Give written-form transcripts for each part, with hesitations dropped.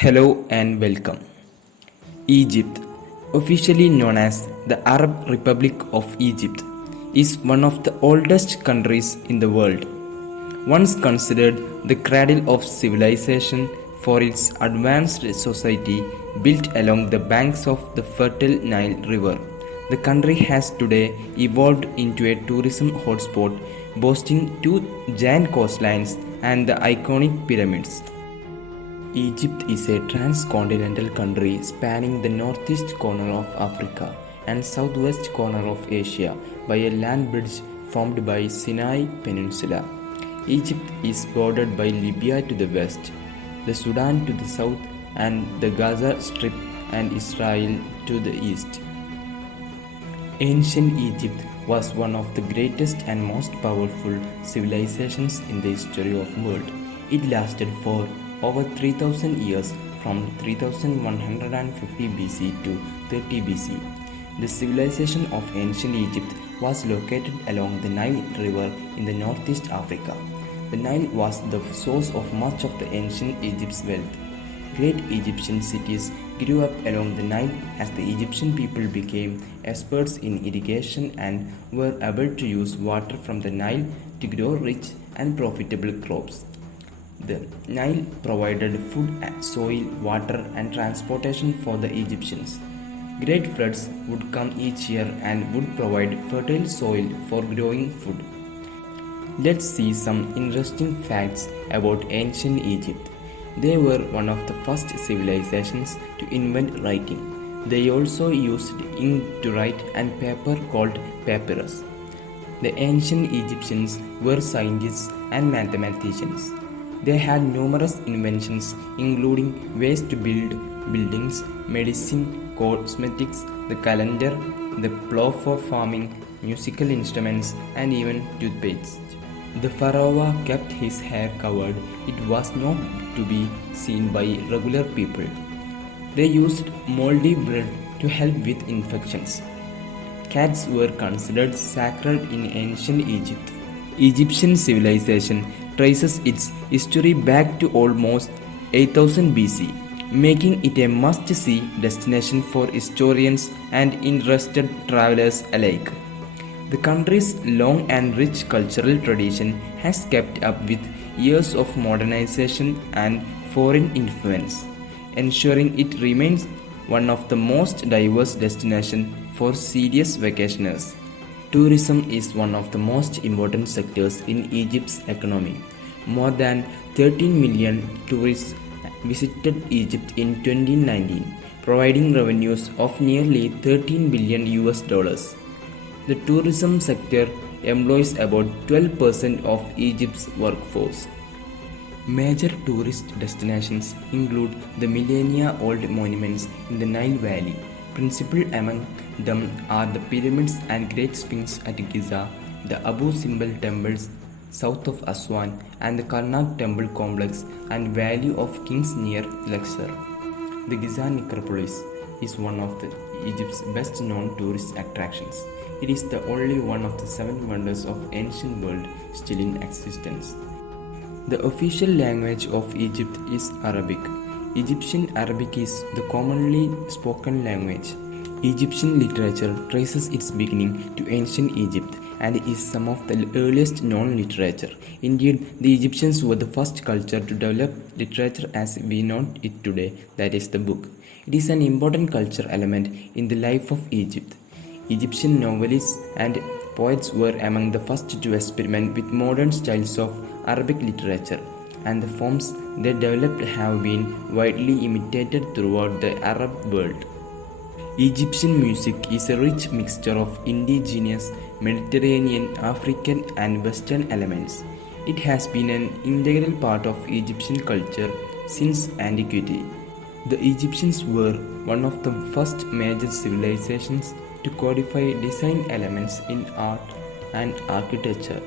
Hello and welcome. Egypt, officially known as the Arab Republic of Egypt, is one of the oldest countries in the world. Once considered the cradle of civilization for its advanced society built along the banks of the fertile Nile River, the country has today evolved into a tourism hotspot boasting two giant coastlines and the iconic pyramids. Egypt is a transcontinental country spanning the northeast corner of Africa and southwest corner of Asia by a land bridge formed by Sinai Peninsula. Egypt is bordered by Libya to the west, the Sudan to the south, and the Gaza Strip and Israel to the east. Ancient Egypt was one of the greatest and most powerful civilizations in the history of the world. It lasted for over 3000 years from 3150 BC to 30 BC. The civilization of ancient Egypt was located along the Nile River in the northeast Africa. The Nile was the source of much of the ancient Egypt's wealth. Great Egyptian cities grew up along the Nile as the Egyptian people became experts in irrigation and were able to use water from the Nile to grow rich and profitable crops. The Nile provided food, soil, water, and transportation for the Egyptians. Great floods would come each year and would provide fertile soil for growing food. Let's see some interesting facts about ancient Egypt. They were one of the first civilizations to invent writing. They also used ink to write and paper called papyrus. The ancient Egyptians were scientists and mathematicians. They had numerous inventions including ways to build buildings, medicine, cosmetics, the calendar, the plough for farming, musical instruments, and even toothpaste. The pharaoh kept his hair covered. It was not to be seen by regular people. They used moldy bread to help with infections. Cats were considered sacred in ancient Egypt. Egyptian civilization traces its history back to almost 8000 BC, making it a must-see destination for historians and interested travelers alike. The country's long and rich cultural tradition has kept up with years of modernization and foreign influence, ensuring it remains one of the most diverse destinations for serious vacationers. Tourism is one of the most important sectors in Egypt's economy. More than 13 million tourists visited Egypt in 2019, providing revenues of nearly 13 billion US dollars. The tourism sector employs about 12% of Egypt's workforce. Major tourist destinations include the millennia-old monuments in the Nile Valley. Principal among them are the pyramids and Great Sphinx at Giza, the Abu Simbel temples south of Aswan, and the Karnak temple complex and Valley of Kings near Luxor. The Giza necropolis is one of Egypt's best-known tourist attractions. It is the only one of the 7 wonders of ancient world still in existence. The official language of Egypt is Arabic. Egyptian Arabic is the commonly spoken language. Egyptian literature traces its beginning to ancient Egypt and is some of the earliest known literature. Indeed, the Egyptians were the first culture to develop literature as we know it today, that is the book. It is an important cultural element in the life of Egypt. Egyptian novelists and poets were among the first to experiment with modern styles of Arabic literature, and the forms they developed have been widely imitated throughout the Arab world. Egyptian music is a rich mixture of indigenous, Mediterranean, African, and Western elements. It has been an integral part of Egyptian culture since antiquity. The Egyptians were one of the first major civilizations to codify design elements in art and architecture.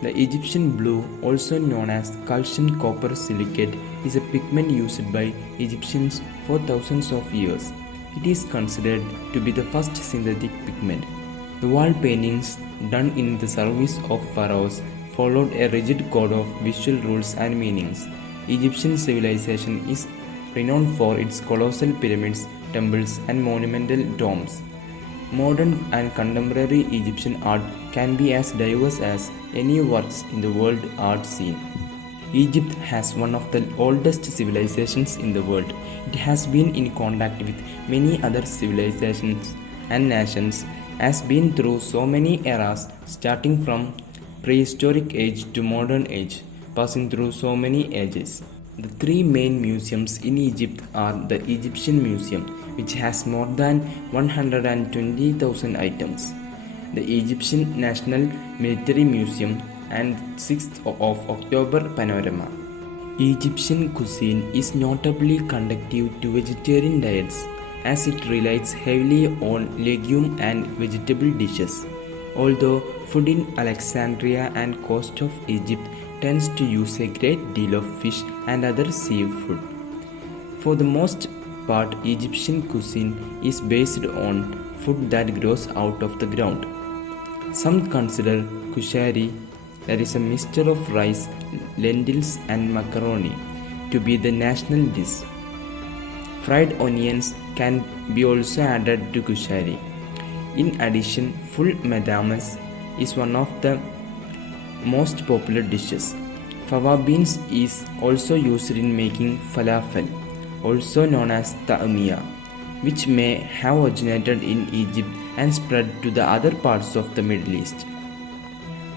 The Egyptian blue, also known as calcium copper silicate, is a pigment used by Egyptians for thousands of years. It is considered to be the first synthetic pigment. The wall paintings done in the service of pharaohs followed a rigid code of visual rules and meanings. Egyptian civilization is renowned for its colossal pyramids, temples, and monumental domes. Modern and contemporary Egyptian art can be as diverse as any works in the world art scene. Egypt has one of the oldest civilizations in the world. It has been in contact with many other civilizations and nations, has been through so many eras starting from prehistoric age to modern age, passing through so many ages. The three main museums in Egypt are the Egyptian Museum, which has more than 120,000 items, the Egyptian National Military Museum, and 6th of October Panorama. Egyptian cuisine is notably conducive to vegetarian diets as it relies heavily on legume and vegetable dishes, although food in Alexandria and coast of Egypt tends to use a great deal of fish and other seafood. For the most part, Egyptian cuisine is based on food that grows out of the ground. Some consider kushari, that is a mixture of rice, lentils, and macaroni, to be the national dish. Fried onions can be also added to kushari. In addition, full medames is one of the most popular dishes. Fava beans is also used in making falafel, also known as ta'amiyah, which may have originated in Egypt and spread to the other parts of the Middle East.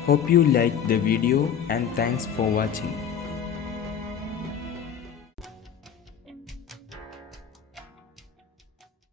Hope you liked the video and thanks for watching.